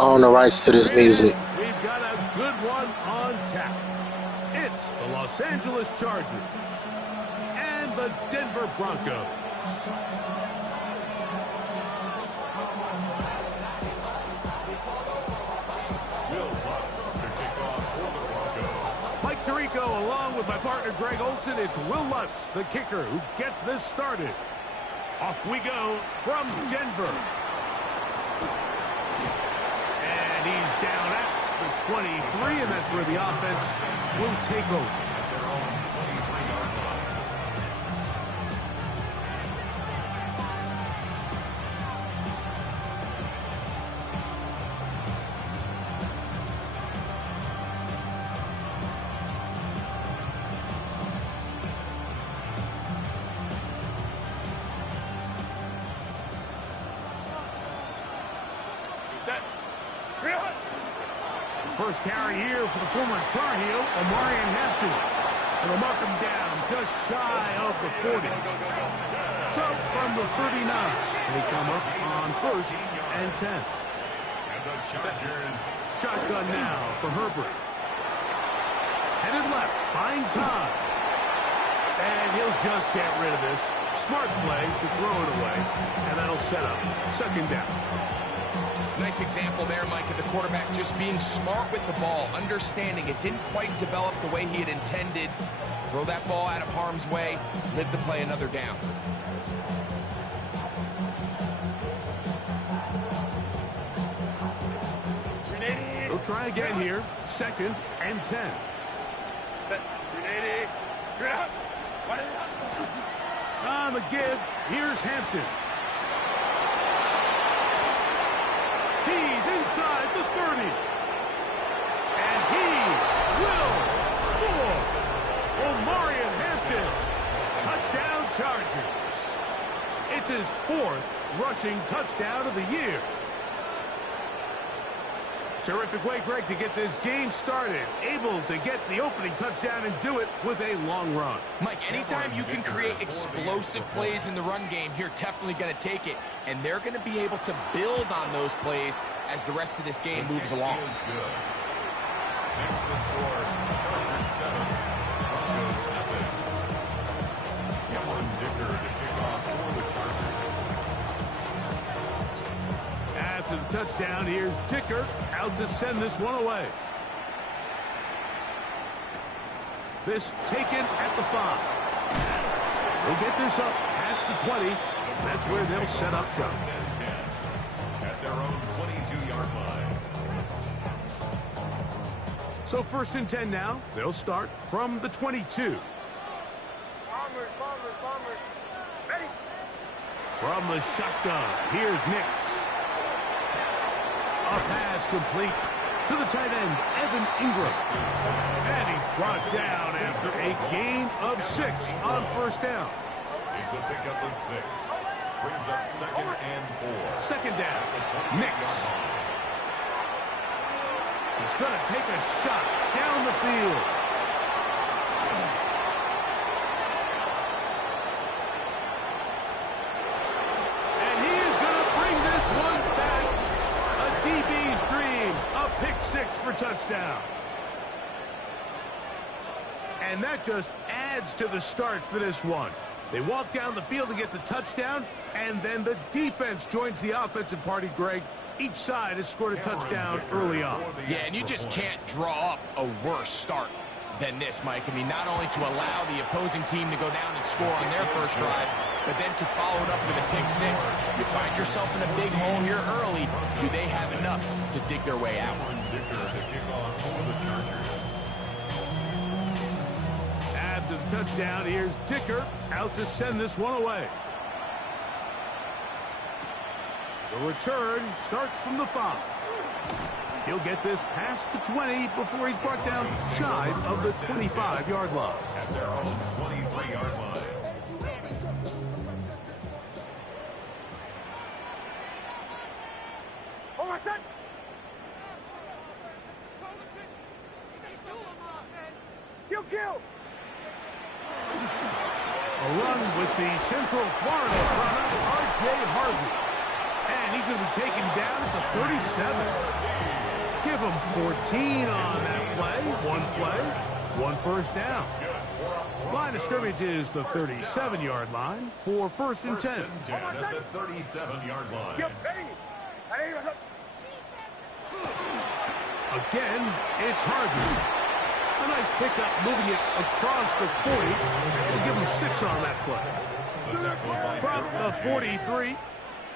own the rights to this music. We've got a good one on tap. It's the Los Angeles Chargers and the Denver Broncos. Mike Tirico along with my partner Greg Olson. It's Will Lutz, the kicker, who gets this started. Off we go from Denver. And he's down at the 23, and that's where the offense will take over. First carry here for the former Tar Heel, Hampton. And they'll mark him down just shy of the 40. So from the 39, they come up on 1st and 10. And the Chargers. Shotgun now for Herbert. Headed left, buying time. And he'll just get rid of this. Smart play to throw it away. And that'll set up 2nd down. Nice example there, Mike, of the quarterback just being smart with the ball, understanding it didn't quite develop the way he had intended. Throw that ball out of harm's way, live to play another down. We'll try again here, 2nd and 10. Set. 380. On the give, here's Hampton. He's inside the 30. And he will score. Omarion Hampton. Touchdown Chargers. It's his 4th rushing touchdown of the year. Terrific way, Greg, to get this game started. Able to get the opening touchdown and do it with a long run. Mike, anytime you can create explosive plays in the run game, you're definitely going to take it. And they're going to be able to build on those plays as the rest of this game moves along. Next, the score, Chargers 7, Broncos nothing. Cameron Dicker to kick off for the Chargers. After the touchdown, here's Dicker out to send this one away. This taken at the 5. They'll get this up past the 20. That's where they'll set up shop. At their own 22-yard line. So 1st and 10 now. They'll start from the 22. Bombers. Ready? From the shotgun, here's Nix. A pass complete to the tight end, Evan Ingram. And he's brought down after a gain of 6 on 1st down. It's a pickup of 6. Brings up 2nd and 4. 2nd down, Nix. He's going to take a shot down the field. And he is going to bring this one back. A DB's dream, a pick 6 for touchdown. And that just adds to the start for this one. They walk down the field to get the touchdown, and then the defense joins the offensive party, Greg. Each side has scored a touchdown early on. Yeah, and you just can't draw up a worse start than this, Mike. I mean, not only to allow the opposing team to go down and score on their first drive, but then to follow it up with a pick 6. You find yourself in a big hole here early. Do they have enough to dig their way out? After the touchdown, here's Dicker out to send this one away. The return starts from the 5. He'll get this past the 20 before he's brought down shy of the 25-yard line. At their own 23-yard line. Hold on, set. Kill. A run with the Central Florida product, R.J. Harvey. And And he's going to be taken down at the 37. Give him 14 on that play. One first down. Line of scrimmage is the 37-yard line for first and 10. At the 37-yard line. Yep, ready. Ready, what's up? Again, it's Harvey. A nice pickup moving it across the 40. We'll give him 6 on that play. From the 43,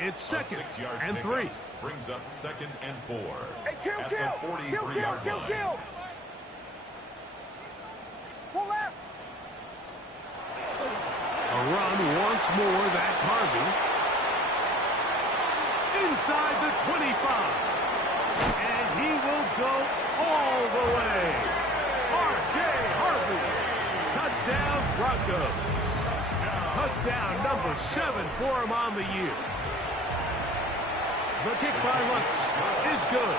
it's second and 3. Brings up second and 4. Hey, kill. Kill. Pull left. A run once more. That's Harvey. Inside the 25. And he will go all the way. R.J. Harvey. Touchdown, Broncos. Touchdown number 7 for him on the year. The kick by Lutz is good.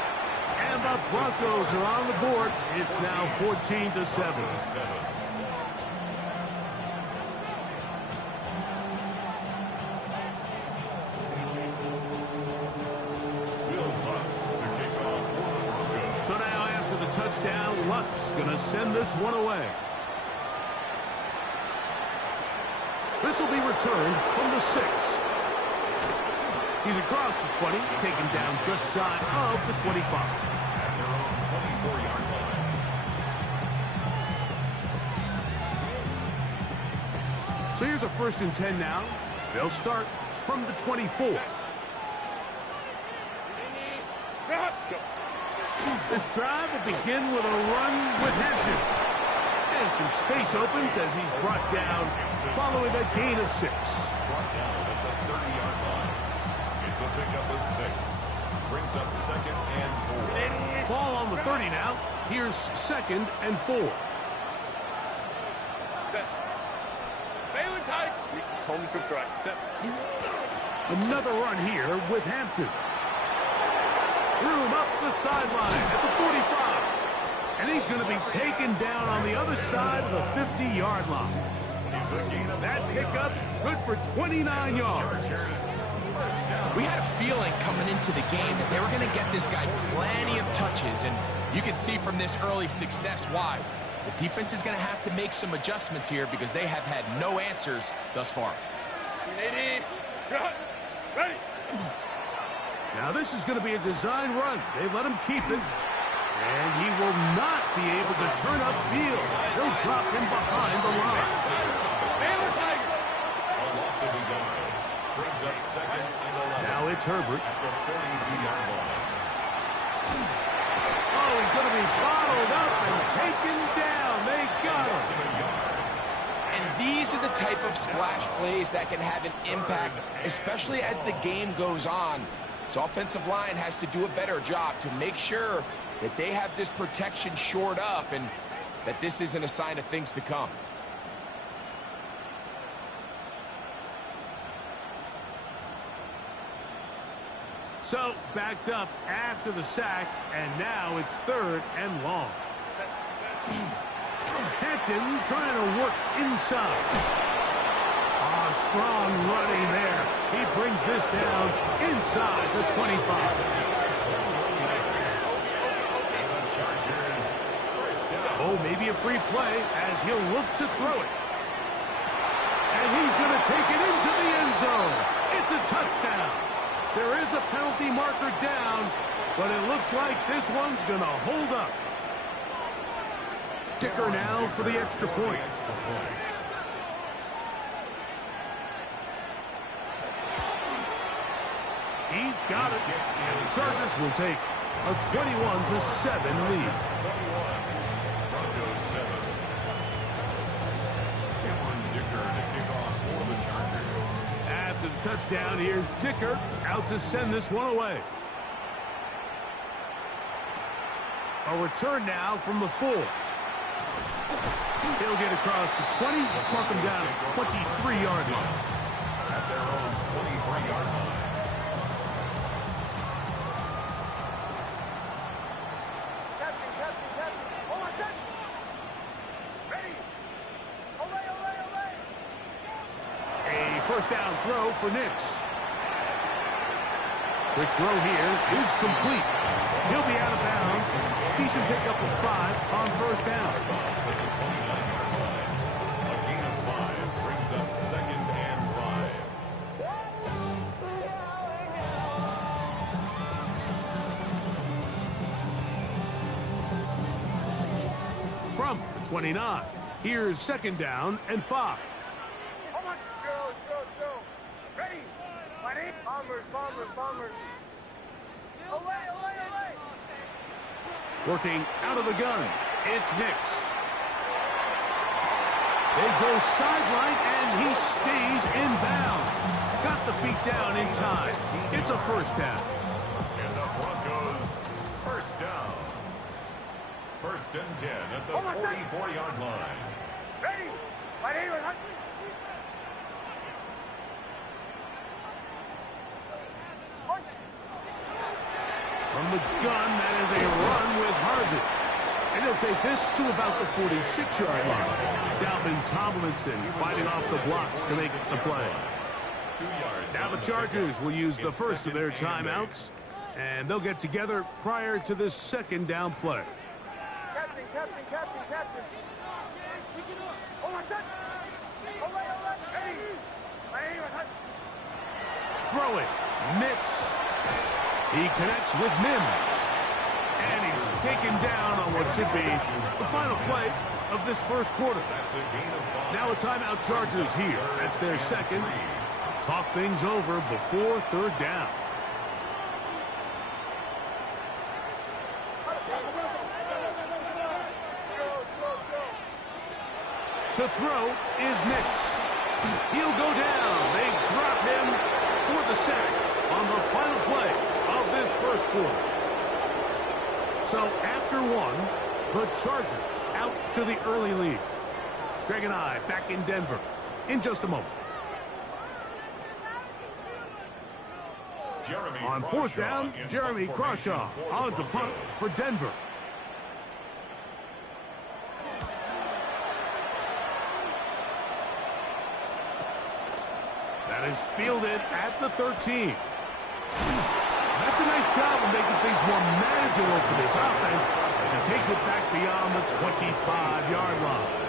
And the Broncos are on the board. It's now 14-7. So now after the touchdown, Lutz going to send this one away. This will be returned from the 6. He's across the 20, taken down just shy of the 25. At their own 24-yard line. So here's a first and 10 now. They'll start from the 24. This drive will begin with a run with Hampton. And some space opens as he's brought down following a gain of 6. Brought down at the 30-yard line. It's a pickup of 6. Brings up second and 4. Ball on the 30 now. Here's second and 4. Bailey tight. Home troops right. Another run here with Hampton. Room up the sideline at the 45. And he's going to be taken down on the other side of the 50-yard line. That pickup good for 29 yards. We had a feeling coming into the game that they were going to get this guy plenty of touches, and you can see from this early success why. The defense is going to have to make some adjustments here because they have had no answers thus far. Ready. Now this is going to be a design run. They let him keep it. And he will not be able to turn upfield. He'll drop him behind the line. A loss of a yard. Brings up second and 11. Now it's Herbert. At the 42-yard line. Oh, he's going to be bottled up and taken down. They got him. And these are the type of splash plays that can have an impact, especially as the game goes on. So offensive line has to do a better job to make sure that they have this protection shored up and that this isn't a sign of things to come. So backed up after the sack, and now it's third and long. Hampton trying to work inside. Strong running there. He brings this down inside the 25. Oh, maybe a free play as he'll look to throw it. And he's going to take it into the end zone. It's a touchdown. There is a penalty marker down, but it looks like this one's going to hold up. Dicker now for the extra point. He's got it. And the Chargers will take a 21-7 lead. Broncos 7. Cameron Dicker to kick off for the Chargers. After the touchdown, here's Dicker out to send this one away. A return now from the 4. He'll get across the 20, mark him down at 23-yard line. At their own 23-yard line. First down throw for Nix. Quick throw here is complete. He'll be out of bounds. Decent pickup of 5 on first down. To the 29-yard line. A gain of 5 brings up 2nd and 5. From the 29, here's 2nd down and 5. Ready? Ready? Bombers. Away. Working out of the gun, it's Nix. They go sideline, and he stays in bounds. Got the feet down in time. It's a first down. And the Broncos, first down. 1st and 10 at the 44-yard line. Ready? From the gun, that is a run with Harvey. And he'll take this to about the 46-yard line. Dalvin Tomlinson fighting off the blocks to make the play. 2 yards. Now the Chargers will use the first of their timeouts, and they'll get together prior to this 2nd down play. Captain. Oh, my son. Ready? Throw it. Mix. He connects with Mims. And he's taken down on what should be the final play of this first quarter. That's a gain of 5. Now a timeout Chargers here. That's their 2nd. Talk things over before 3rd down. To throw is Nix. He'll go down. They drop him for the sack on the final play of this first quarter. So after 1, the Chargers out to the early lead. Greg and I back in Denver in just a moment. On 4th down, Jeremy Crawshaw on to punt for Denver. That is fielded at the 13. That's a nice job of making things more manageable for this offense as he takes it back beyond the 25-yard line.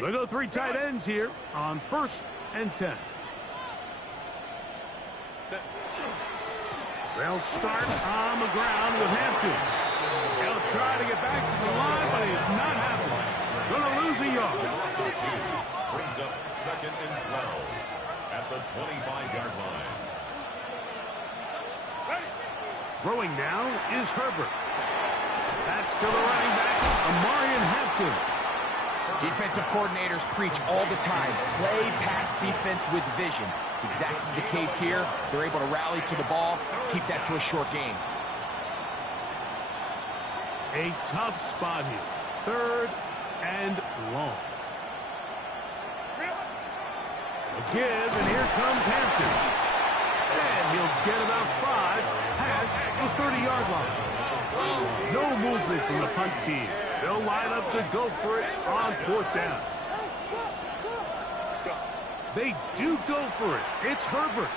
They go 3 tight ends here on 1st and 10. They'll start on the ground with Hampton. He'll try to get back to the line, but he's not happening. Going to lose a yard. Brings up 2nd and 12 at the 25-yard line. Throwing now is Herbert. That's to the running back, Amarian Hampton. Defensive coordinators preach all the time, play pass defense with vision. It's exactly the case here. They're able to rally to the ball, keep that to a short game. A tough spot here. 3rd and long. A give, and here comes Hampton. And he'll get about 5 past the 30-yard line. No movement from the punt team. They'll line up to go for it on 4th down. They do go for it. It's Herbert.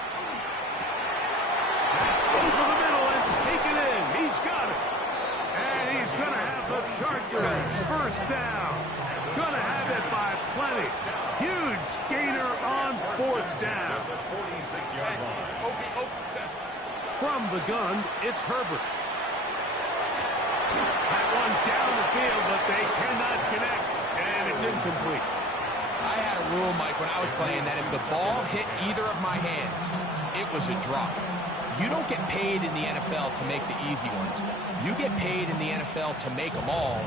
over the middle and take it in. He's got it. And he's going to have the Chargers first down. Going to have it by plenty. Huge gainer on fourth down. From the gun, it's Herbert. That one down the field, but they cannot connect, and it's incomplete. I had a rule, Mike, when I was playing that if the ball hit either of my hands, it was a drop. You don't get paid in the NFL to make the easy ones. You get paid in the NFL to make them all.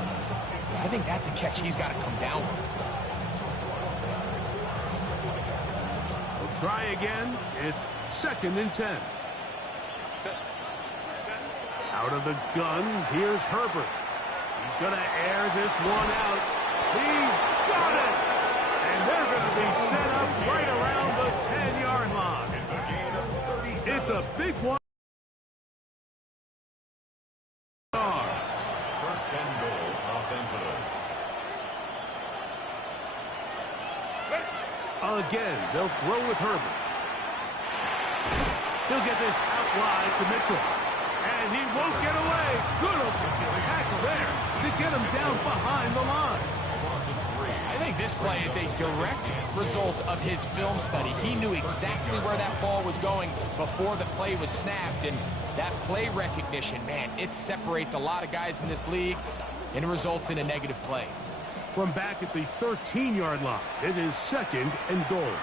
I think that's a catch he's got to come down with. We'll try again. It's 2nd and 10. Out of the gun, here's Herbert. He's going to air this one out. He's got it! And they're going to be set up right around the 10-yard line. It's a gain of 37. It's a big one. First and goal, Los Angeles. Again, they'll throw with Herbert. He'll get this out wide to Mitchell. And he won't get away. Good tackle there to get him down behind the line. I think this play is a direct result of his film study. He knew exactly where that ball was going before the play was snapped, and that play recognition, man, it separates a lot of guys in this league, and it results in a negative play. From back at the 13-yard line, it is 2nd and goal.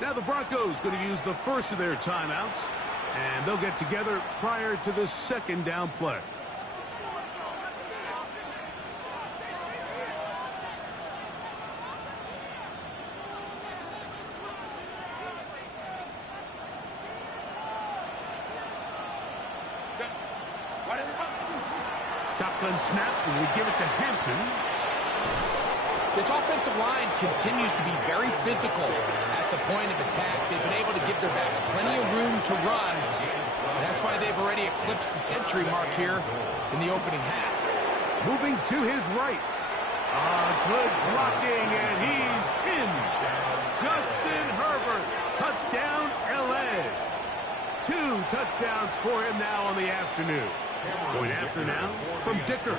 Now the Broncos going to use the first of their timeouts, and they'll get together prior to the 2nd down play. Shotgun snap, and we give it to Hampton. This offensive line continues to be very physical at the point of attack. They've been able to give their backs plenty of room to run. And that's why they've already eclipsed the century mark here in the opening half. Moving to his right. Good blocking, and he's in. Justin Herbert, touchdown, L.A. 2 touchdowns for him now on the afternoon. Going after now from Dicker.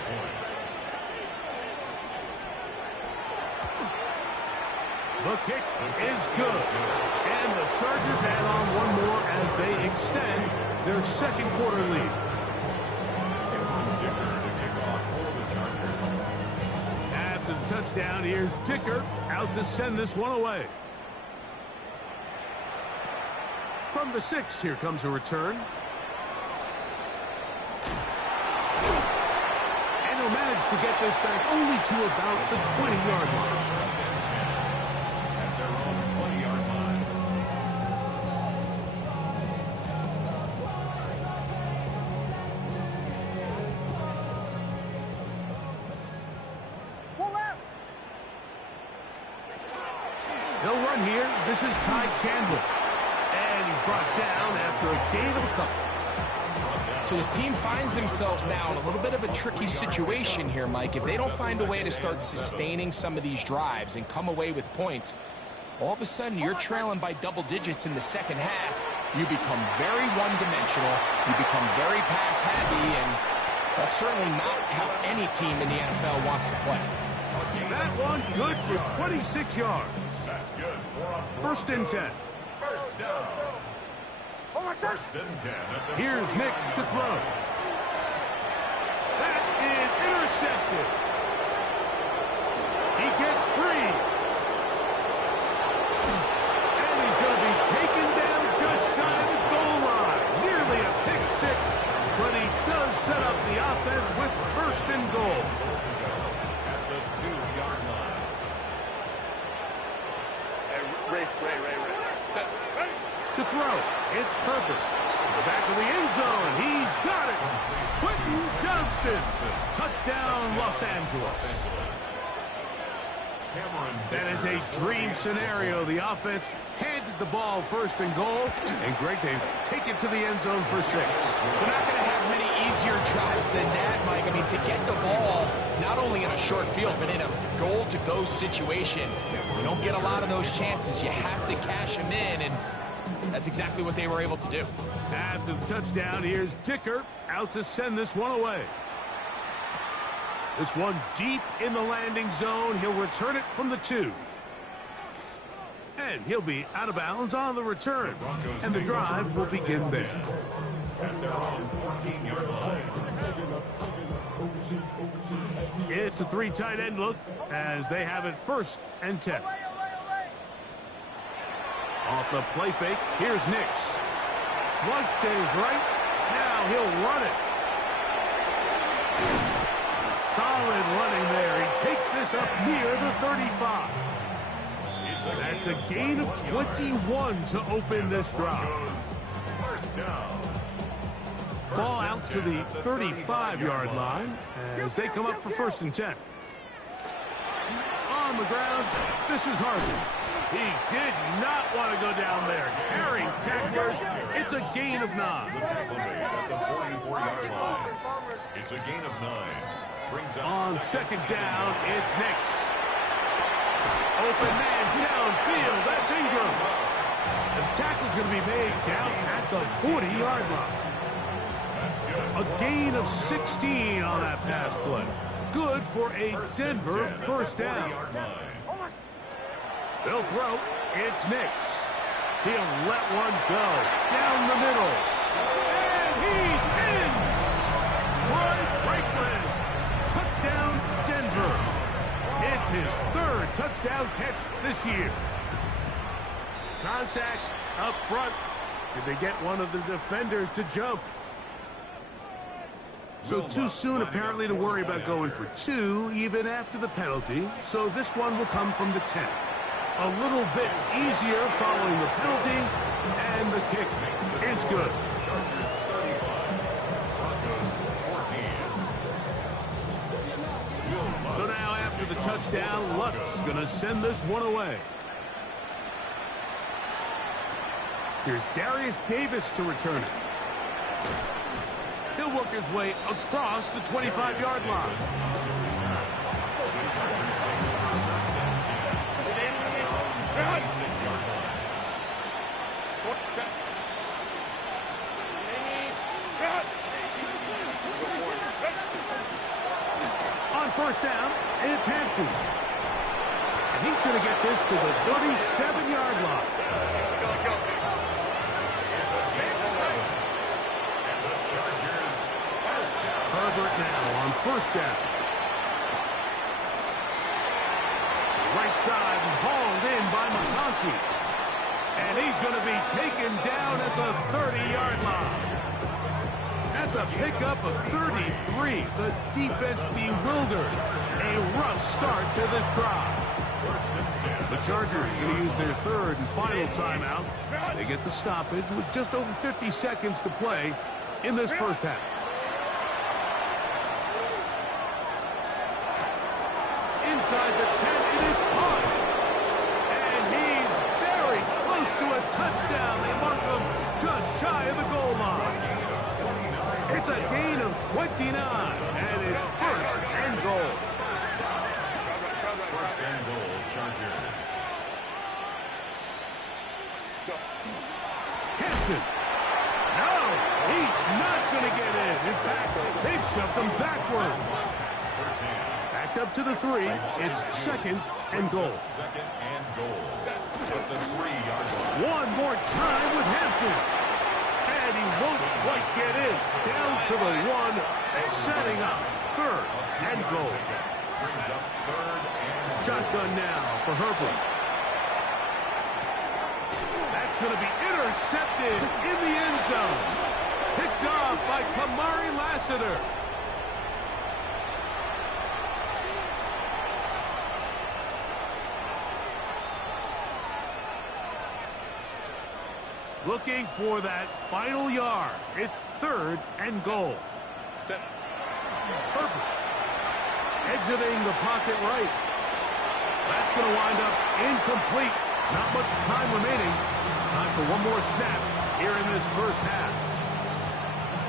The kick is good. And the Chargers add on one more as they extend their 2nd quarter lead. After the touchdown, here's Dicker out to send this one away. From the 6, here comes a return. And he'll manage to get this back only to about the 20-yard line. At their own 20-yard line. They'll run here. This is Ty Chandler. And he's brought down after a gain of a couple. So this team finds themselves now in a little bit of a tricky situation here, Mike. If they don't find a way to start sustaining some of these drives and come away with points, all of a sudden you're trailing by double digits in the 2nd half. You become very one-dimensional. You become very pass-happy, and that's certainly not how any team in the NFL wants to play. That one good for 26 yards. That's good. 1st and 10. First down. First and 10. Here's Nix to throw. That is intercepted. He gets free. And he's going to be taken down just shy of the goal line. Nearly a pick 6, but he does set up the offense with 1st and goal. At the 2-yard line. Ray. To throw, it's Herbert. To the back of the end zone, he's got it. Quentin Johnston. Touchdown, Los Angeles. That is a dream scenario. The offense handed the ball 1st and goal, and Greg Davis take it to the end zone for 6. They're not going to have many easier drives than that, Mike. I mean, to get the ball not only in a short field, but in a goal-to-go situation, you don't get a lot of those chances. You have to cash them in, and That's exactly what they were able to do. After the touchdown, here's Dicker out to send this one away. This one deep in the landing zone. He'll return it from the 2. And he'll be out of bounds on the return. And the drive will begin there. At their own 14-yard line. It's a 3 tight end look as they have it 1st and 10. Off the play fake, here's Nix. Flush to his right. Now he'll run it. Solid running there. He takes this up near the 35. That's a gain of 21 to open this drive. First down. Ball out to the 35-yard line as they come up for 1st and 10. On the ground, this is Harvey. He did not want to go down there. Carrying tacklers, it's a gain of 9. The tackle made at the 44-yard line. It's a gain of 9. Brings up On 2nd down, it's Nix. Open man downfield, that's Ingram. The tackle's going to be made down at the 40-yard line. A gain of 16 on that pass play. Good for a Denver 1st down. They'll throw. It's Nix. He'll let one go. Down the middle. And he's in. Roy Franklin. Touchdown, Denver. It's his 3rd touchdown catch this year. Contact up front. Did they get one of the defenders to jump? So too soon, apparently, to worry about going for 2, even after the penalty. So this one will come from the 10. A little bit easier following the penalty, and the kick is good. Chargers 35. Broncos 14. So now after the touchdown, Luck's going to send this one away. Here's Darius Davis to return it. He'll work his way across the 25-yard line. On 1st down, it's Hampton. And he's going to get this to the 37-yard line. Herbert now on 1st down. Right side and hauled in by McConkey. And he's going to be taken down at the 30-yard line. That's a pickup of 33. The defense bewildered. A rough start to this drive. The Chargers going to use their 3rd and final timeout. They get the stoppage with just over 50 seconds to play in this 1st half. Inside the 10, it is caught. And he's very close to a touchdown. They mark him just shy of the goal line. It's a gain of 29, and it's 1st and goal. 1st and goal, Chargers. Hampton. No, he's not going to get in. In fact, they've shoved him backwards. Backed up to the 3. It's 2nd and goal. 2nd and goal. At the 3-yard line. One more time with Hampton. And he won't quite get in. Down to the 1, setting up 3rd and goal. Brings up 3rd and Shotgun now for Herbert. That's going to be intercepted in the end zone. Picked off by Kamari Lassiter. Looking for that final yard. It's 3rd and goal. Herbert exiting the pocket right. That's going to wind up incomplete. Not much time remaining. Time for one more snap here in this 1st half.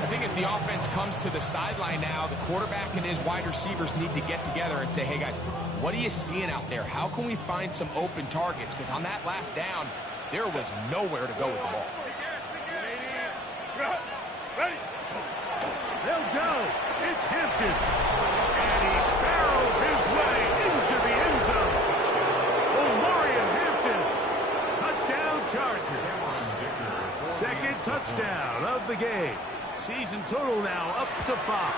I think as the offense comes to the sideline now, the quarterback and his wide receivers need to get together and say, hey, guys, what are you seeing out there? How can we find some open targets? Because on that last down, There was nowhere to go with the ball. They'll go. It's Hampton. And he barrels his way into the end zone. Omarion Hampton. Touchdown Chargers. Second touchdown of the game. Season total now up to 5.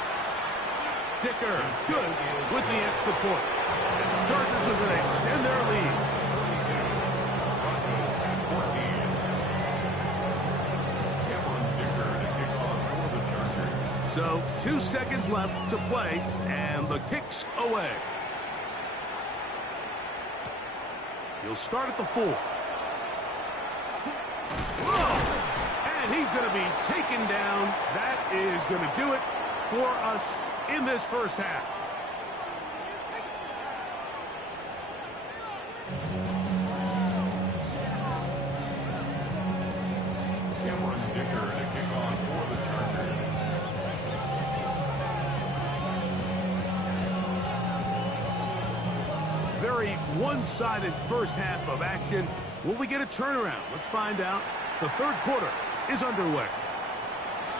Dicker good with the extra point. And the Chargers are going to extend their lead. Broncos at 14. Cameron Dicker to kick off for the Chargers. So 2 seconds left to play, and the kick's away. He'll start at the 4. Whoa! And he's going to be taken down. That is going to do it for us in this first half. Cameron Dicker to kick off for the Chargers. Very one-sided first half of action. Will we get a turnaround? Let's find out. The third quarter is underway.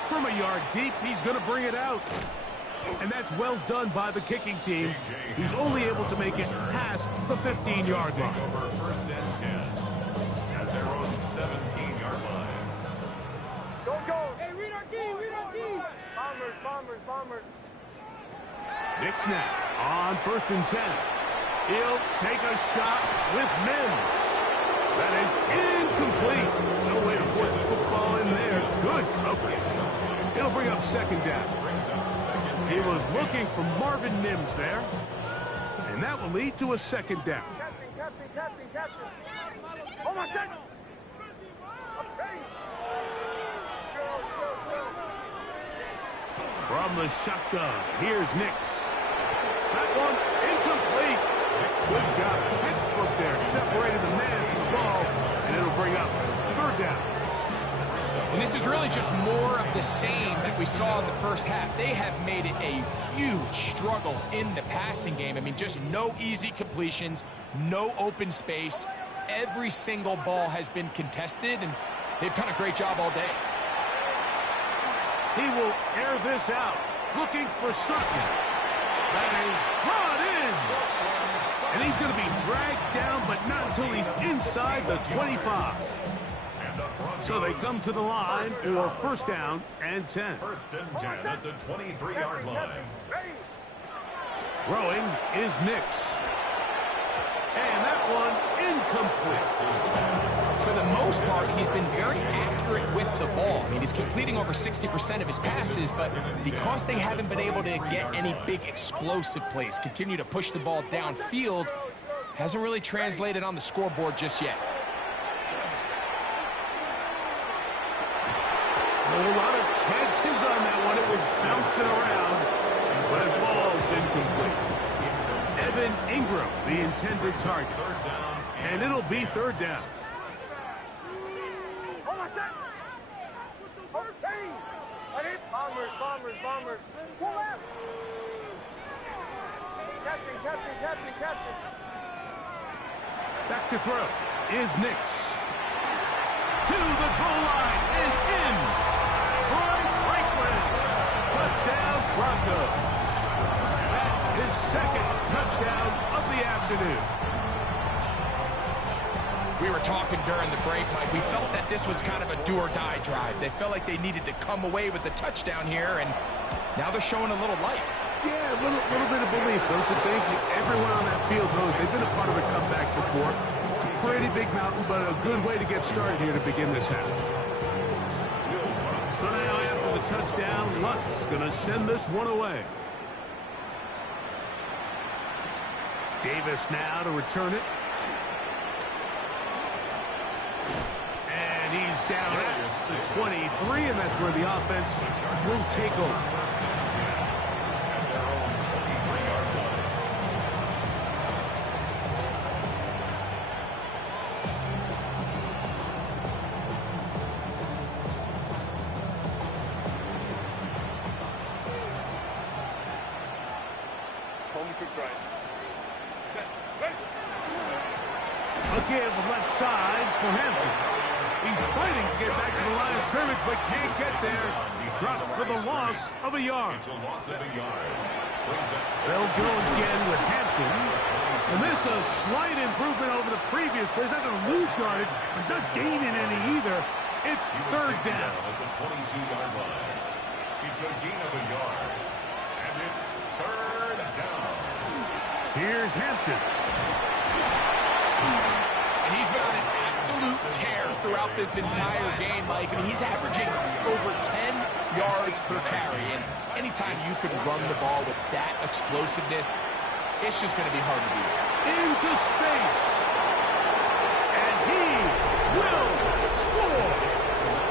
From a yard deep, he's going to bring it out. And that's well done by the kicking team. He's only able to make it past the 15-yard line. Over first and 10 at their own 17-yard line. Go, go. Hey, read our D, read our D. Bombers, bombers, bombers. Nick snap on first and 10. He'll take a shot with Mims. That is incomplete. No way to force the football in there. Good coverage. It'll bring up second down. He was looking for Marvin Mims there. And that will lead to a second down. Captain. Oh, my son. Ready. Chill. From the shotgun, here's Nix. That one incomplete. Good job. Pittsburgh there separated the man from the ball, and it'll bring up third down. And this is really just more of the same that we saw in the first half. They have made it a huge struggle in the passing game. I mean, just no easy completions, no open space. Every single ball has been contested, and they've done a great job all day. He will air this out, looking for Sutton. That is brought in. And he's going to be dragged down, but not until he's inside the 25. So they come to the line for first down and 10. First and 10 at the 23-yard line. Ready. Throwing is Nix. And that one incomplete. For the most part, he's been very accurate with the ball. I mean, he's completing over 60% of his passes, but because they haven't been able to get any big explosive plays, continue to push the ball downfield, hasn't really translated on the scoreboard just yet. A lot of chances on that one. It was bouncing around, but it falls incomplete. Evan Ingram, the intended target. And it'll be third down. Oh, my son. Oh, ready. Ready. Bombers. Pull out. Captain. Back to throw is Nix. To the goal line and in. Troy Franklin. Touchdown Broncos. That is second touchdown of the afternoon. We were talking during the break, Mike. We felt that this was kind of a do-or-die drive. They felt like they needed to come away with the touchdown here, and now they're showing a little life. Yeah, a little bit of belief, don't you think? Everyone on that field knows they've been a part of a comeback before. It's a pretty big mountain, but a good way to get started here to begin this half. So now after the touchdown, Lunt's going to send this one away. Davis now to return it. And he's down at the 23, and that's where the offense will take over. A give left side for Hampton. He's fighting to get back to the line of scrimmage, but can't get there. He dropped for the loss of a yard. It's a loss of a yard. They'll go again with Hampton. And this is a slight improvement over the previous play. He's not going to lose yardage, but not gaining any either. It's third down. At the 22-yard line. It's a gain of a yard. And it's third down. Here's Hampton. And he's been on an absolute tear throughout this entire game, Mike. I mean, he's averaging over 10 yards per carry. And anytime you can run the ball with that explosiveness, it's just going to be hard to beat. Into space. And he will score.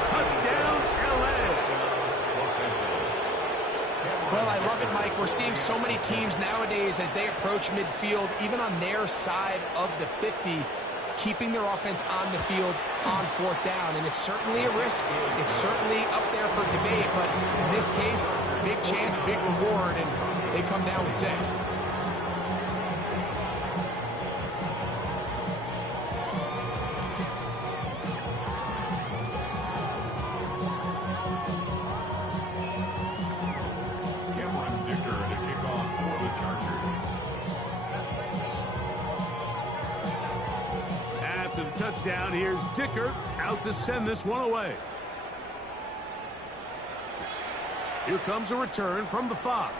Touchdown, L.A. Well, I love it, Mike. We're seeing so many teams nowadays as they approach midfield, even on their side of the 50, keeping their offense on the field on fourth down. And it's certainly a risk. It's certainly up there for debate. But in this case, big chance, big reward, and they come down with 6. Touchdown. Here's Dicker out to send this one away. Here comes a return from the 5.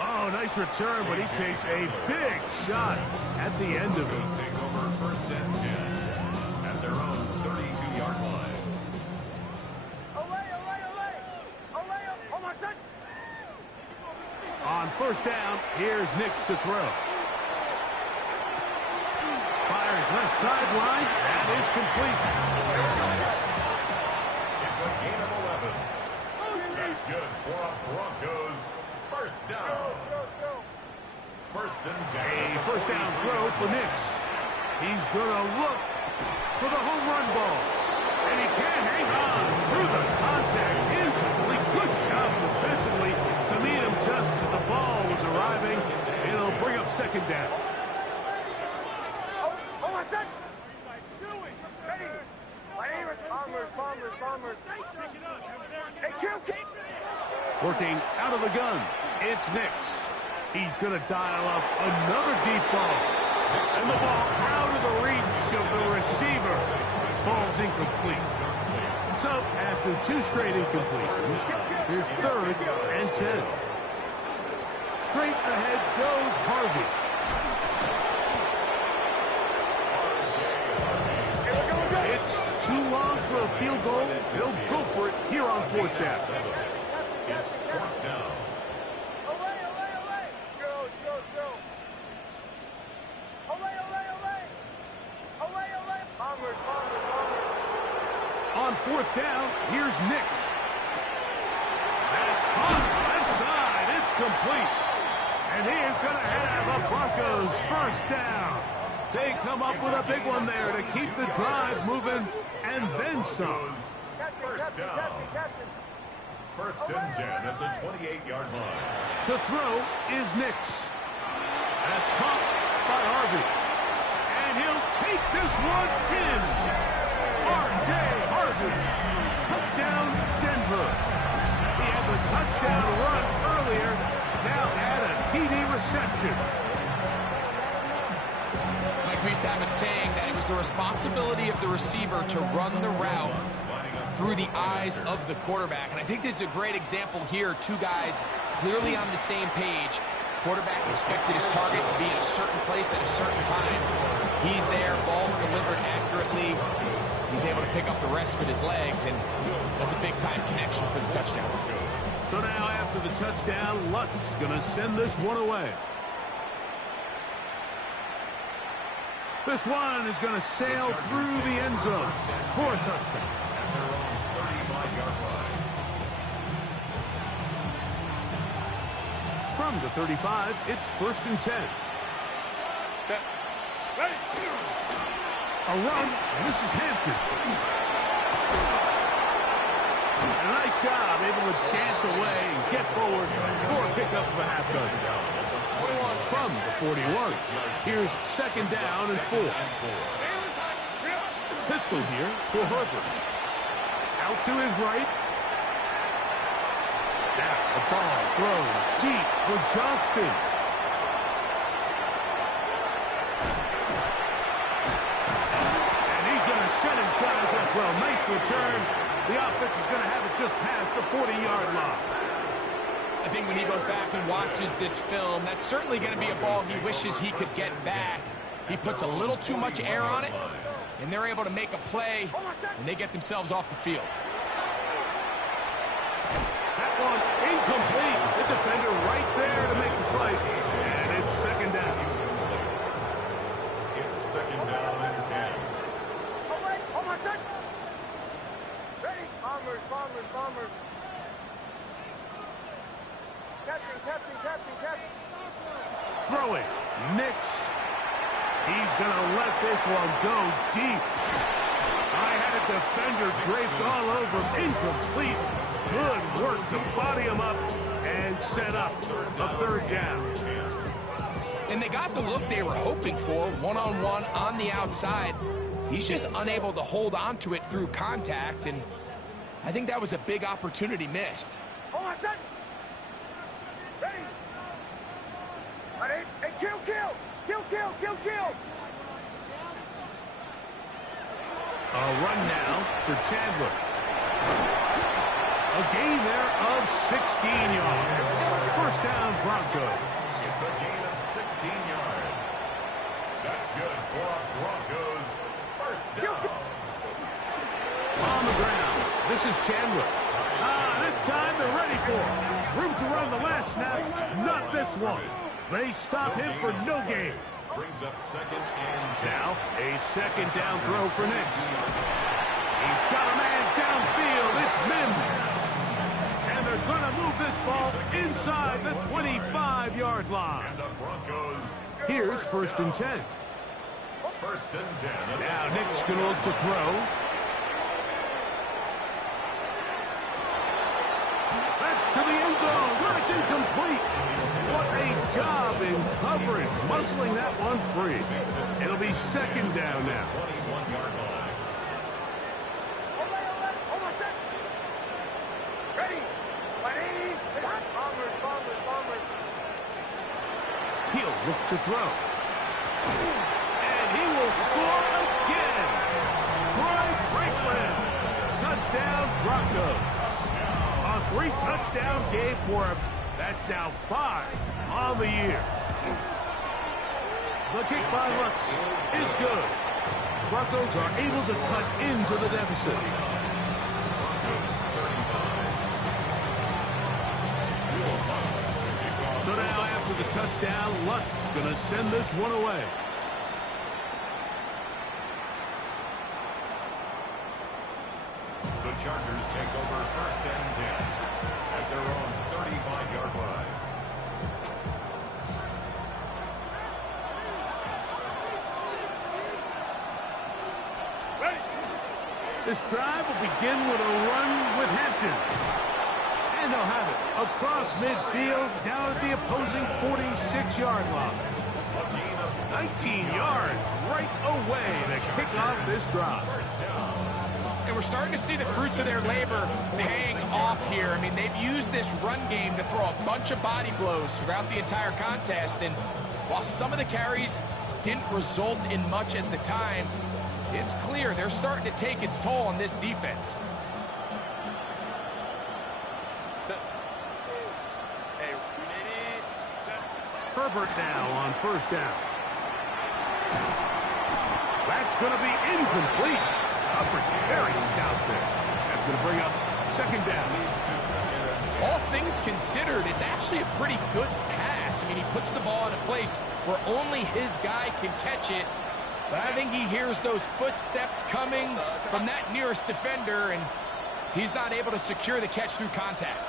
Oh, nice return, but he takes a big shot at the end of it. Take over first and 10 at their own 32-yard line. On first down, here's Nix to throw. Fires left sideline. That is complete. It's a gain of 11. That's good for a Broncos first down. First and 10. A first down throw for Nix. He's going to look for the home run ball. And he can't hang on through the contact. Incomplete. Good job defensively to meet him just as the ball was arriving. It'll bring up second down. Bombers. Working out of the gun, it's Nix. He's going to dial up another deep ball. And the ball out of the reach of the receiver. Ball's incomplete. So, after 2 straight incompletions, here's third and 10. Straight ahead goes Harvey. It's too long for a field goal. They'll go for it here on fourth down. It's fourth down. On fourth down, here's Nix. That's caught left side. It's complete. And he is going to have a Broncos first down. They come up with a big one there to keep the drive moving and then some. First down. First and 10 at the 28-yard line. To throw is Nix. That's caught by Harvey. And he'll take this one in. R.J. Harvey. Touchdown, Denver. He had the touchdown run earlier. Now add a TD reception. We used to have a saying that it was the responsibility of the receiver to run the route through the eyes of the quarterback. And I think this is a great example here. 2 guys clearly on the same page. Quarterback expected his target to be in a certain place at a certain time. He's there, ball's delivered accurately. He's able to pick up the rest with his legs, and that's a big-time connection for the touchdown. So now after the touchdown, Lutz going to send this one away. This one is going to sail through the end zone for a touchdown. At their own 35-yard line. From the 35, it's first and 10. A run, and this is Hampton. And a nice job, able to dance away and get forward for a pickup of a half dozen. from the 41. Here's second down and 4. Pistol here for Herbert. Out to his right. Now the ball thrown deep for Johnston. And he's going to set his guys up well. Nice return. The offense is going to have it just past the 40-yard line. I think when he goes back and watches this film, that's certainly going to be a ball he wishes he could get back. He puts a little too much air on it, and they're able to make a play, and they get themselves off the field. That one incomplete. The defender right there to make the play. And it's second down. It's second down and 10. Oh, wait. Hold on a sec. Ready? Bombers, bombers, bombers. Catching, catching, catching, catching. Throwing. Nix. He's going to let this one go deep. I had a defender draped all over him. Incomplete. Good work to body him up and set up a third down. And they got the look they were hoping for, one-on-one on the outside. He's just unable to hold on to it through contact, and I think that was a big opportunity missed. Hold on a sec. Ready? Ready? Hey, kill, kill! Kill, kill, kill, kill! A run now for Chandler. A gain there of 16 yards. First down, Broncos. It's a gain of 16 yards. That's good for Broncos. First down. On the ground, this is Chandler. This time they're ready for it. Room to run the last snap, not this one. They stop him for no gain. Brings up second and 10. Now, a second down throw for Nix. He's got a man downfield. It's Mims. And they're going to move this ball inside the 25-yard line. And the Broncos. Here's first and 10. First and 10. Now Nick's going to look to throw. That's to the end zone, but it's incomplete. What a job in covering, muscling that one free. It'll be second down now. 21-yard line. Hold on a sec. Ready? Ready? Bombers, bombers, bombers. He'll look to throw. And he will score again. Troy Franklin. Touchdown, Broncos. A 3-touchdown game for him. That's now 5 on the year. The kick by Lutz is good. Broncos are able to cut into the deficit. So now after the touchdown, Lutz going to send this one away. The Chargers take over first and 10 at their own 35-yard line. Ready? This drive will begin with a run with Hampton. And they'll have it across midfield down at the opposing 46-yard line. 19 yards right away to kick off this drive. And we're starting to see the fruits of their labor paying off here. I mean, they've used this run game to throw a bunch of body blows throughout the entire contest. And while some of the carries didn't result in much at the time, it's clear they're starting to take its toll on this defense. Herbert now on first down. That's going to be incomplete. Coverage very stout there. That's going to bring up second down. All things considered, it's actually a pretty good pass. I mean, he puts the ball in a place where only his guy can catch it. But I think he hears those footsteps coming from that nearest defender, and he's not able to secure the catch through contact.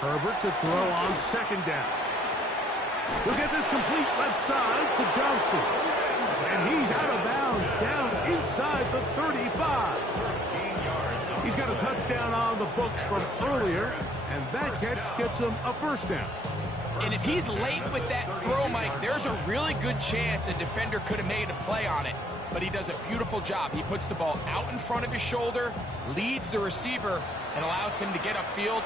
Herbert to throw on second down. He'll get this complete left side to Johnston. And he's out of bounds down inside inside the 35. He's got a touchdown on the books from earlier, and that catch gets him a first down. And if he's late with that throw, Mike, there's a really good chance a defender could have made a play on it. But he does a beautiful job. He puts the ball out in front of his shoulder, leads the receiver, and allows him to get upfield.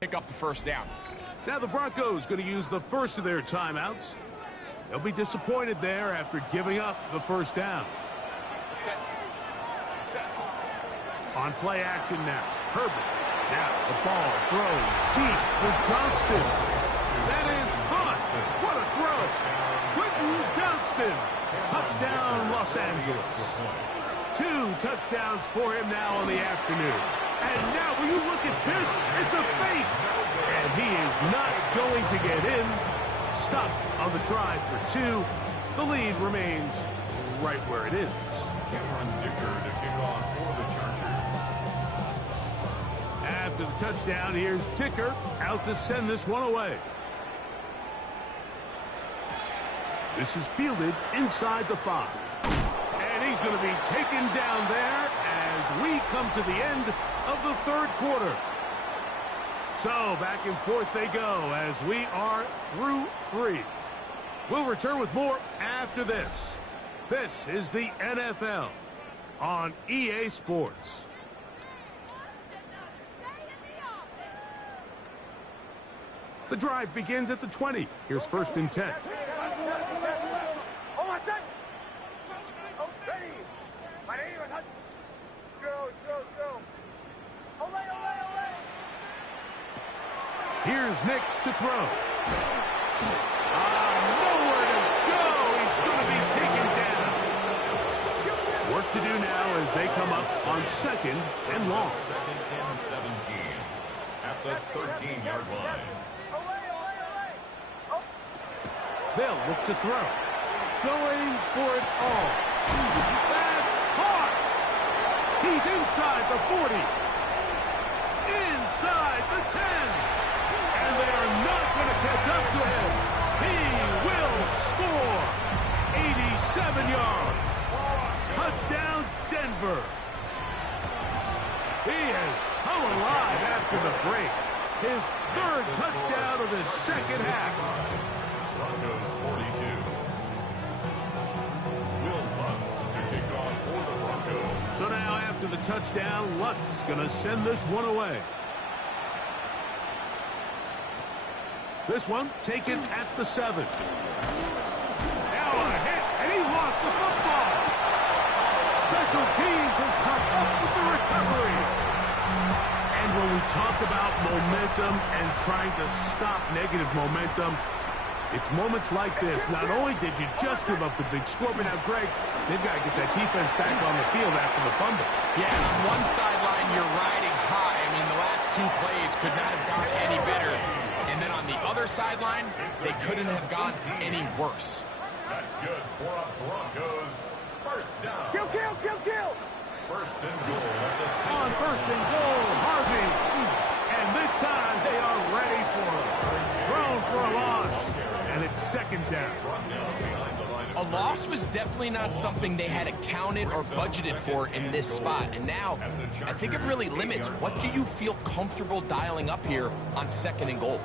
Pick up the first down. Now the Broncos going to use the first of their timeouts. They'll be disappointed there after giving up the first down. On play action now. Herbert. Now the ball thrown deep for Johnston. That is caught. What a throw. Quentin Johnston. Touchdown Los Angeles. 2 touchdowns for him now in the afternoon. And now, will you look at this? It's a fake. And he is not going to get in. Stop on the try for 2. The lead remains right where it is. Cameron Dicker to kick off for the Chargers. After the touchdown, here's Dicker out to send this one away. This is fielded inside the 5. And he's going to be taken down there as we come to the end of the third quarter. So back and forth they go as we are through 3. We'll return with more after this. This is the NFL on EA Sports. The drive begins at the 20. Here's first and 10. Here's Nix to throw. Nowhere to go. He's going to be taken down. Work to do now as they come up on second and long. Second and 17 at the 13-yard line. They'll look to throw. Going for it all. That's caught. He's inside the 40. Inside the 10. And they are not going to catch up to him. He will score. 87 yards. Touchdown, Denver. He has come alive after the break. His 3rd touchdown of the second half. Broncos 42. Will Lutz to kick off for the Broncos. So now after the touchdown, Lutz going to send this one away. This one taken at the 7. Now a hit, and he lost the football. Special teams has come up with the recovery. And when we talk about momentum and trying to stop negative momentum, it's moments like this. Not only did you just give up the big score, but now, Greg, they've got to get that defense back on the field after the fumble. Yeah, on one sideline, you're riding high. I mean, the last 2 plays could not have gone any better. And then on the other sideline, they couldn't have gone any worse. That's good for a Broncos first down. Kill, kill, kill, kill. First and goal at the 6. On first and goal, Harvey. And this time they are ready for him. second down. A loss was definitely not something they had accounted or budgeted for in this spot. And now, I think it really limits what do you feel comfortable dialing up here on 2nd and goal.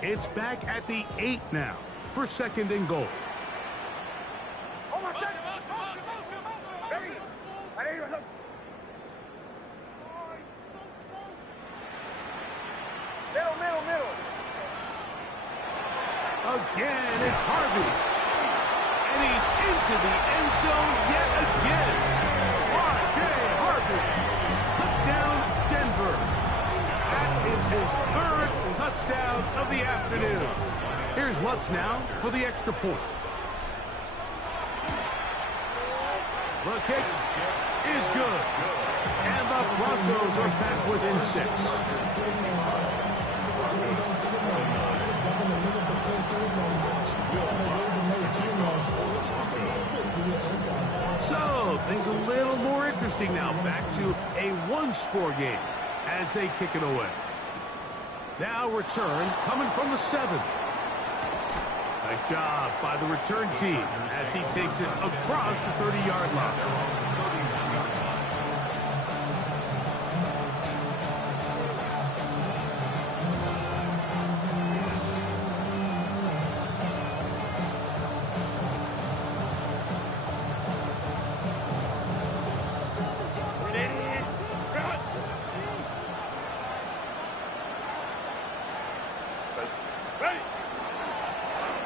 It's back at the 8 now for 2nd and goal. Hold on a second. Ready? Middle. Again, it's Harvey. And he's into the end zone yet again. R.J. Harvey. Touchdown, Denver. That is his 3rd touchdown of the afternoon. Here's Lutz now for the extra point. The kick is good. And the Broncos are back within 6. So, things a little more interesting now. Back to a one-score game as they kick it away. Now return coming from the 7. Nice job by the return team as he takes it across the 30-yard line.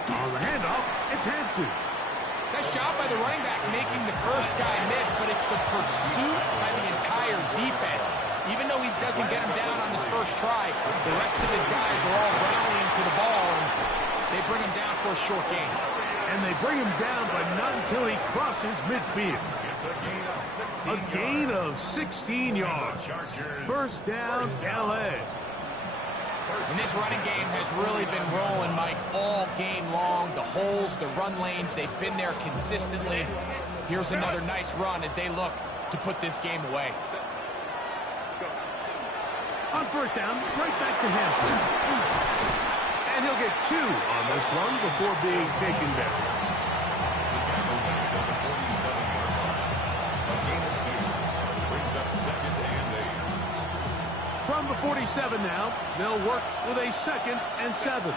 On the handoff, it's Hampton. Nice job by the running back making the first guy miss, but it's the pursuit by the entire defense. Even though he doesn't get him down on his first try, the rest of his guys are all rallying to the ball, and they bring him down for a short gain. And they bring him down, but not until he crosses midfield. A gain of 16 yards. First down, L.A. And this running game has really been rolling, Mike, all game long. The holes, the run lanes, they've been there consistently. Here's another nice run as they look to put this game away. On first down, right back to Hampton. And he'll get 2 on this one before being taken down. From the 47 now, they'll work with a 2nd and 7.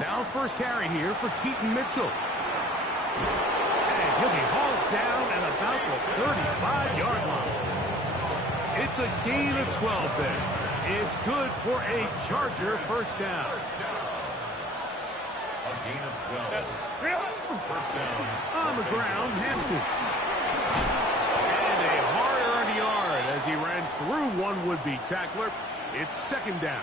Now first carry here for Keaton Mitchell. And he'll be hauled down at about the 35-yard line. It's a gain of 12 there. It's good for a Charger first down. A gain of 12. First down. On the ground, Hampton. And a hard-earned yard as he ran through one would-be tackler. It's 2nd down.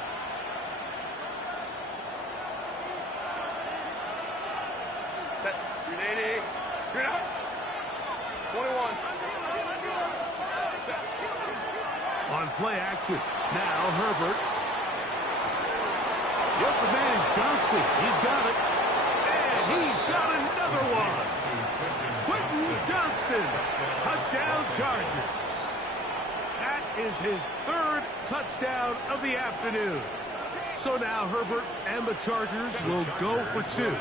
Set. Ready. Get up. 21. Set. On play action. Now Herbert. Yep, the man Johnston. He's got it. And he's got another one. Quentin Johnston. Touchdown Chargers. That is his 3rd touchdown of the afternoon. So now Herbert and the Chargers will go for 2.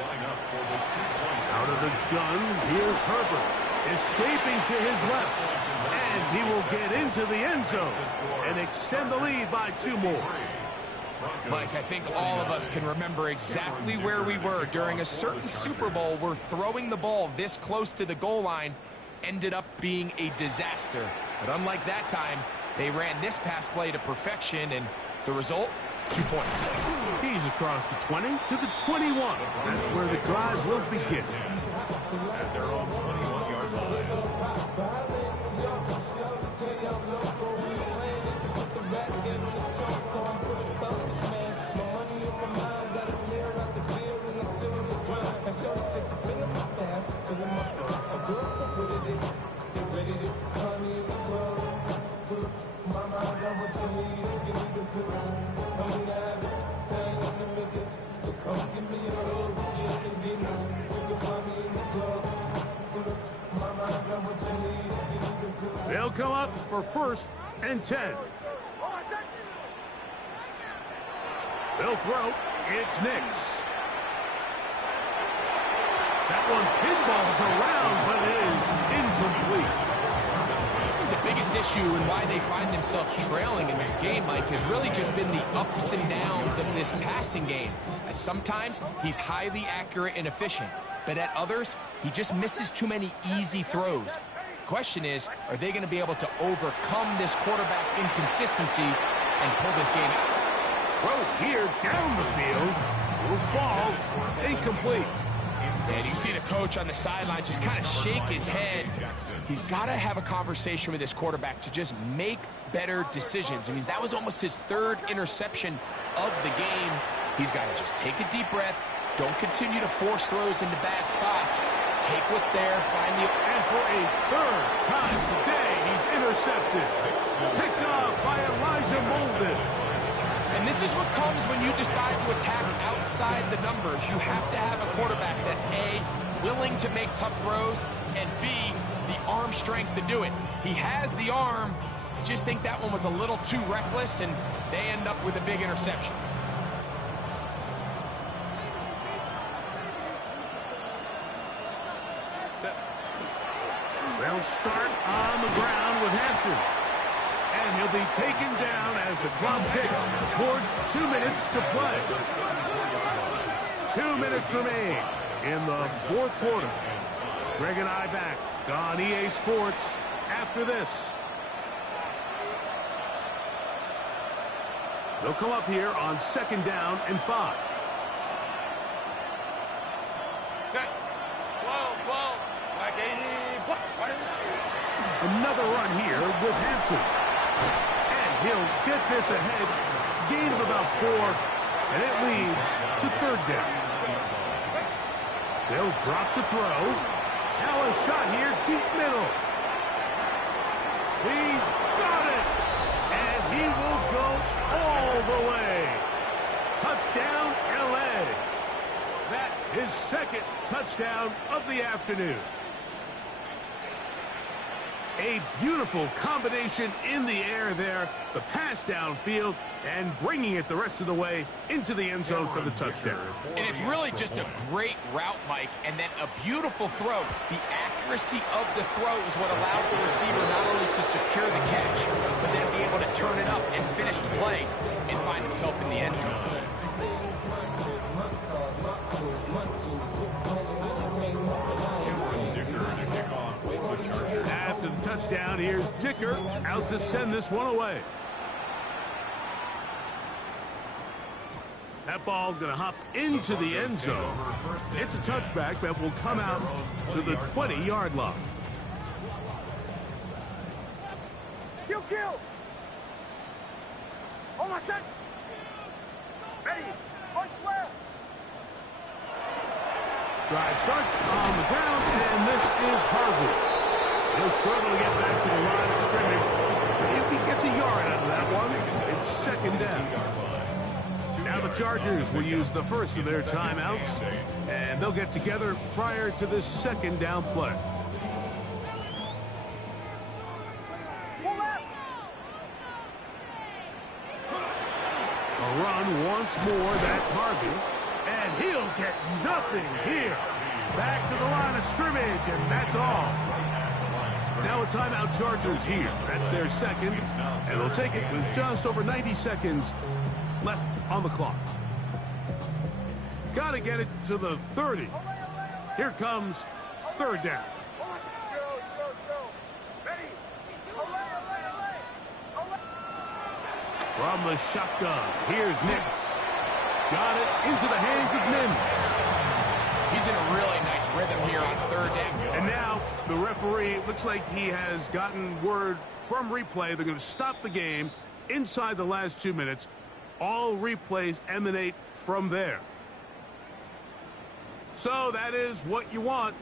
Out of the gun, here's Herbert. Escaping to his left. And he will get into the end zone and extend the lead by 2 more. Mike, I think all of us can remember exactly where we were during a certain Super Bowl where throwing the ball this close to the goal line ended up being a disaster. But unlike that time, they ran this pass play to perfection, and the result, 2 points. He's across the 20 to the 21. That's where the drive will begin. At their own 21-yard line. They'll come up for 1st and 10. They'll throw. It's Nix. That one pinballs around, but it is incomplete. The biggest issue and why they find themselves trailing in this game, Mike, has really just been the ups and downs of this passing game. At sometimes, he's highly accurate and efficient, but at others, he just misses too many easy throws. Question is, are they going to be able to overcome this quarterback inconsistency and pull this game out? Throw here down the field. Will fall. Incomplete. And you see the coach on the sideline just kind of shake his head. He's got to have a conversation with his quarterback to just make better decisions. I mean, that was almost his third interception of the game. He's got to just take a deep breath. Don't continue to force throws into bad spots. Take what's there, find the... And for a third time today, he's intercepted. Picked off by Elijah Molden. And this is what comes when you decide to attack outside the numbers. You have to have a quarterback that's A, willing to make tough throws, and B, the arm strength to do it. He has the arm. I just think that one was a little too reckless, and they end up with a big interception. They'll start on the ground with Hampton. And he'll be taken down as the clock ticks towards 2 minutes to play. 2 minutes remain in the fourth quarter. Greg and I back on EA Sports after this. They'll come up here on 2nd down and 5. Another run here with Hampton. And he'll get this ahead. Gain of about 4. And it leads to 3rd down. They'll drop to throw. Now a shot here, deep middle. He's got it. And he will go all the way. Touchdown, LA. That is 2nd touchdown of the afternoon. A beautiful combination in the air there. The pass downfield and bringing it the rest of the way into the end zone for the touchdown. And it's really just a great route, Mike, and then a beautiful throw. The accuracy of the throw is what allowed the receiver not only to secure the catch, but then be able to turn it up and finish the play and find himself in the end zone. After the touchdown, here's Dicker out to send this one away. That ball going to hop into the end zone. It's a touchback that will come out to the 20-yard line. Kill! Oh, my son! Ready! Punch left! Drive starts on the ground, and this is Harvey. He'll struggle to get back to the line of scrimmage. If he gets a yard out of that one, it's 2nd down. Now the Chargers will use the first of their timeouts, and they'll get together prior to this 2nd down play. A run once more, that's Harvey. And he'll get nothing here. Back to the line of scrimmage, and that's all. Now a timeout Chargers here. That's their 2nd, and they'll take it with just over 90 seconds left on the clock. Got to get it to the 30. Here comes 3rd down. From the shotgun, here's Nix. Got it into the hands of Mims. He's in a really nice rhythm here on 3rd down. And now the referee looks like he has gotten word from replay. They're going to stop the game inside the last 2 minutes. All replays emanate from there. So that is what you want.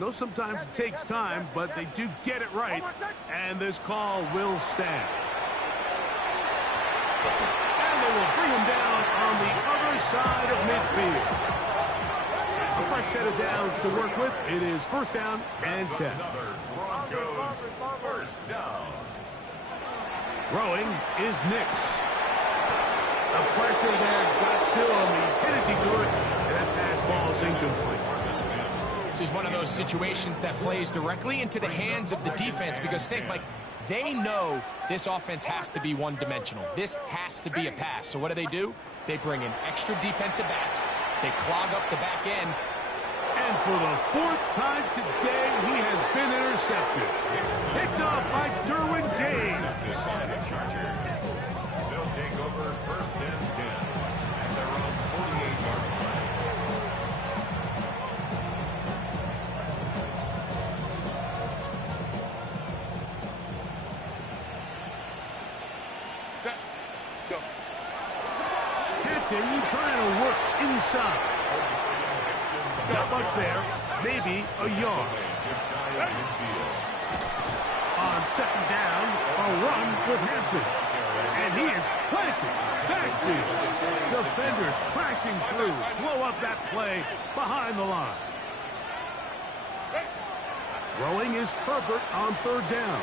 No, sometimes it takes time, but they do get it right. And this call will stand. And they will bring him down on the other side of midfield. A fresh set of downs to work with. It is 1st down and 10. Another Broncos 1st down. Throwing is Nix. The pressure there got to him. He's hit as he threw it, and that pass ball is incomplete. This is one of those situations that plays directly into the hands of the defense because think, Mike, they know this offense has to be one-dimensional. This has to be a pass. So what do? They bring in extra defensive backs. They clog up the back end. And for the fourth time today, he has been intercepted. Picked off by Derwin James. They'll take over first and 10 at their own 48-yard line. Set. Go. Captain, you trying to work inside. Not much there. Maybe a yard. On second down, a run with Hampton. And he is planted. Backfield. Defenders crashing through. Blow up that play behind the line. Throwing is Herbert on third down.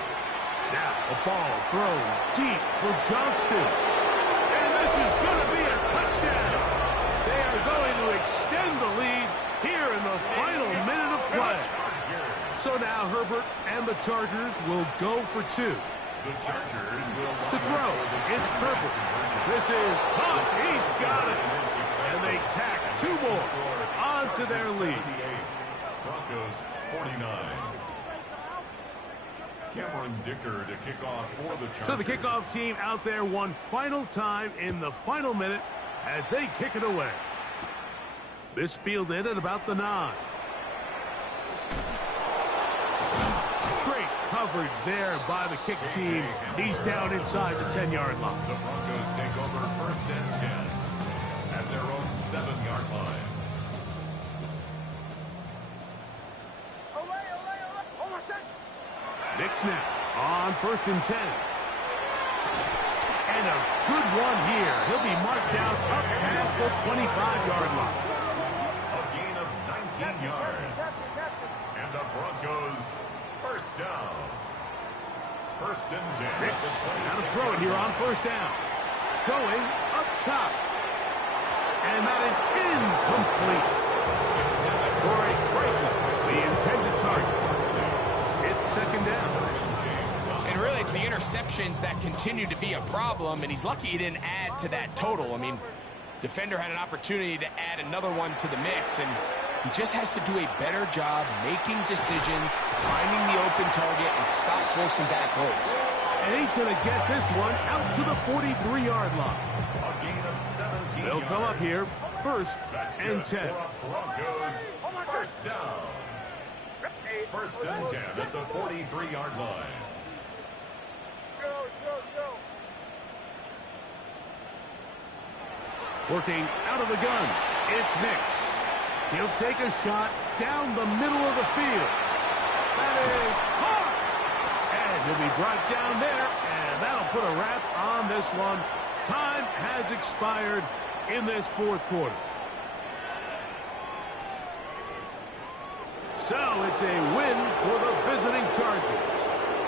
Now a ball thrown deep for Johnston. And this is going to be a touchdown. They are going to extend the lead here in the final minute of play. So now Herbert and the Chargers will go for two. The Chargers will To throw, it's Herbert. This is caught. He's got it. And they tack two more onto their lead. Broncos 49. Cameron Dicker to kick off for the Chargers. So the kickoff team out there one final time in the final minute as they kick it away. This fielded at about the 9. Great coverage there by the kick team. He's down inside the 10-yard line. The Broncos take over first and 10 at their own 7-yard line. Nick snap on first and 10. And a good one here. He'll be marked out up past the 25-yard line. A gain of 19 yards. And the Broncos first down. First and 10. Nix got to throw it here on first down. Going up top. And that is incomplete. Corey Franklin, the intended target. It's second down. And really, it's the interceptions that continue to be a problem, and he's lucky he didn't add to that total. I mean, defender had an opportunity to add another one to the mix, and he just has to do a better job making decisions, finding the open target, and stop forcing bad throws. And he's going to get this one out to the 43-yard line. A gain of 17 They'll fill up here, first and 10. Broncos first down. First and 10 at the 43-yard line. Working out of the gun, it's Nix. He'll take a shot down the middle of the field. That is hard. And he'll be brought down there, and that'll put a wrap on this one. Time has expired in this fourth quarter. So it's a win for the visiting Chargers.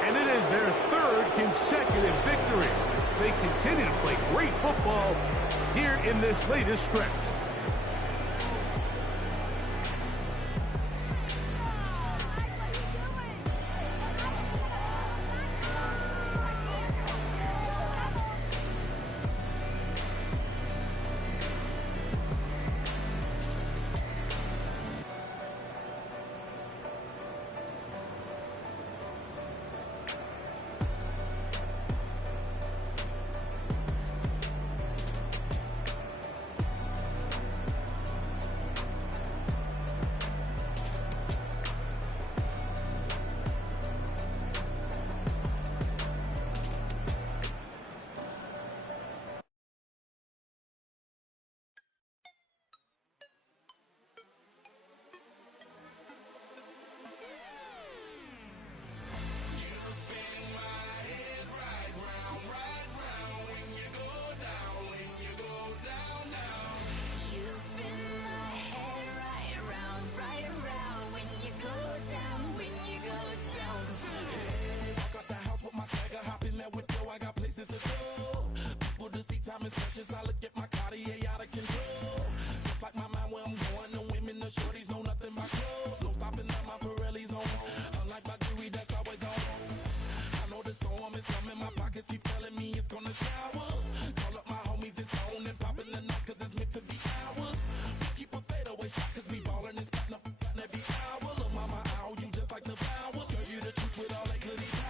And it is their third consecutive victory. They continue to play great football here in this latest stretch. like the flowers. Serve you the truth with all that goodies.